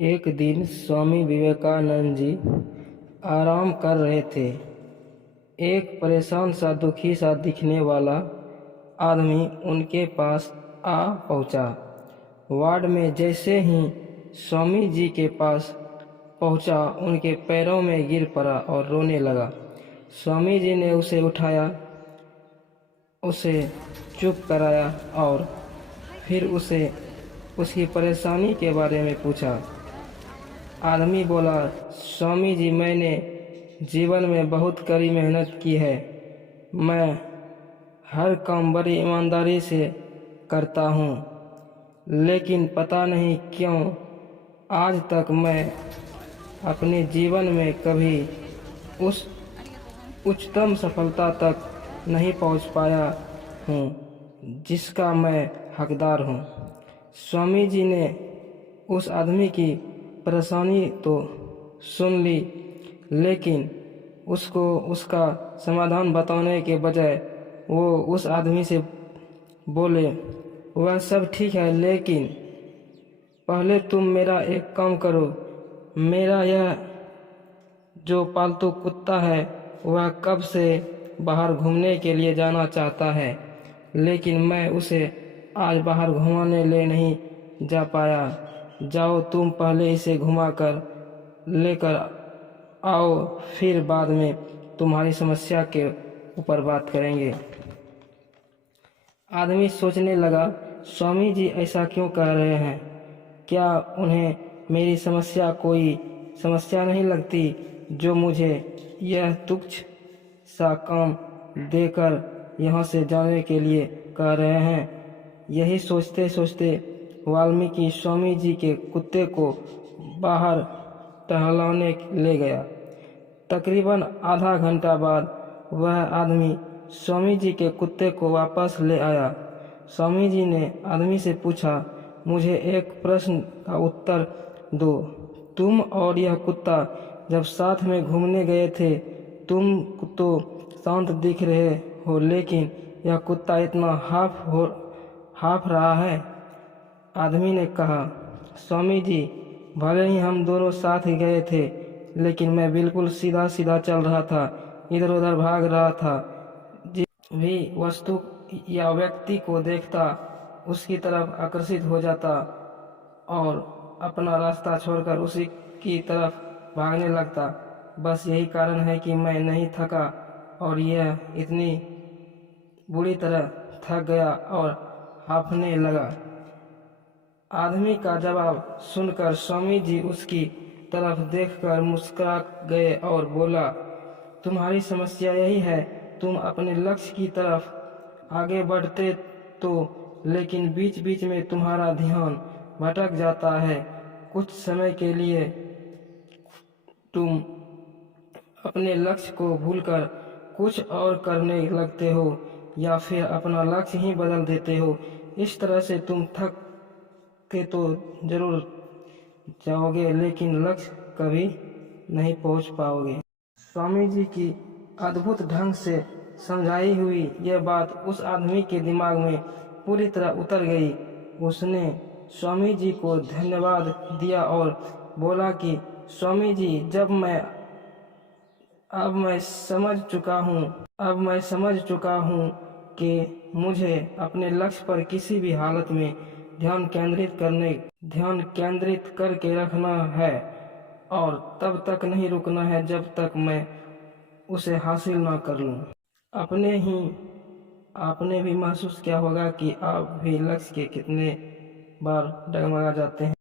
एक दिन स्वामी विवेकानंद जी आराम कर रहे थे। एक परेशान सा दुखी सा दिखने वाला आदमी उनके पास आ पहुंचा। वार्ड में जैसे ही स्वामी जी के पास पहुंचा, उनके पैरों में गिर पड़ा और रोने लगा। स्वामी जी ने उसे उठाया, उसे चुप कराया और फिर उसे उसकी परेशानी के बारे में पूछा। आदमी बोला, स्वामी जी, मैंने जीवन में बहुत कड़ी मेहनत की है। मैं हर काम बड़ी ईमानदारी से करता हूँ, लेकिन पता नहीं क्यों आज तक मैं अपने जीवन में कभी उस उच्चतम सफलता तक नहीं पहुँच पाया हूँ जिसका मैं हकदार हूँ। स्वामी जी ने उस आदमी की परेशानी तो सुन ली, लेकिन उसको उसका समाधान बताने के बजाय वो उस आदमी से बोले, वह सब ठीक है, लेकिन पहले तुम मेरा एक काम करो। मेरा यह जो पालतू कुत्ता है वह कब से बाहर घूमने के लिए जाना चाहता है, लेकिन मैं उसे आज बाहर घुमाने ले नहीं जा पाया। जाओ, तुम पहले इसे घुमा कर लेकर आओ, फिर बाद में तुम्हारी समस्या के ऊपर बात करेंगे। आदमी सोचने लगा, स्वामी जी ऐसा क्यों कह रहे हैं? क्या उन्हें मेरी समस्या कोई समस्या नहीं लगती जो मुझे यह तुच्छ सा काम देकर यहाँ से जाने के लिए कह रहे हैं? यही सोचते सोचते वाल्मीकि स्वामी जी के कुत्ते को बाहर टहलाने ले गया। तकरीबन आधा घंटा बाद वह आदमी स्वामी जी के कुत्ते को वापस ले आया। स्वामी जी ने आदमी से पूछा, मुझे एक प्रश्न का उत्तर दो। तुम और यह कुत्ता जब साथ में घूमने गए थे, तुम तो शांत दिख रहे हो, लेकिन यह कुत्ता इतना हाफ रहा है। आदमी ने कहा, स्वामी जी, भले ही हम दोनों साथ ही गए थे, लेकिन मैं बिल्कुल सीधा सीधा चल रहा था, इधर उधर भाग रहा था। जिस भी वस्तु या व्यक्ति को देखता उसकी तरफ आकर्षित हो जाता और अपना रास्ता छोड़कर उसी की तरफ भागने लगता। बस यही कारण है कि मैं नहीं थका और यह इतनी बुरी तरह थक गया और हांफने लगा। आदमी का जवाब सुनकर स्वामी जी उसकी तरफ देखकर मुस्कुरा गए और बोला, तुम्हारी समस्या यही है। तुम अपने लक्ष्य की तरफ आगे बढ़ते तो, लेकिन बीच बीच में तुम्हारा ध्यान भटक जाता है। कुछ समय के लिए तुम अपने लक्ष्य को भूलकर कुछ और करने लगते हो या फिर अपना लक्ष्य ही बदल देते हो। इस तरह से तुम थक के तो जरूर जाओगे, लेकिन लक्ष्य कभी नहीं पहुंच पाओगे। स्वामी जी की अद्भुत ढंग से समझाई हुई यह बात उस आदमी के दिमाग में पूरी तरह उतर गई। उसने स्वामी जी को धन्यवाद दिया और बोला कि स्वामी जी, अब मैं समझ चुका हूँ कि मुझे अपने लक्ष्य पर किसी भी हालत में ध्यान केंद्रित करके रखना है और तब तक नहीं रुकना है जब तक मैं उसे हासिल ना कर लूँ। आपने भी महसूस किया होगा कि आप भी लक्ष्य के कितने बार डगमगा जाते हैं।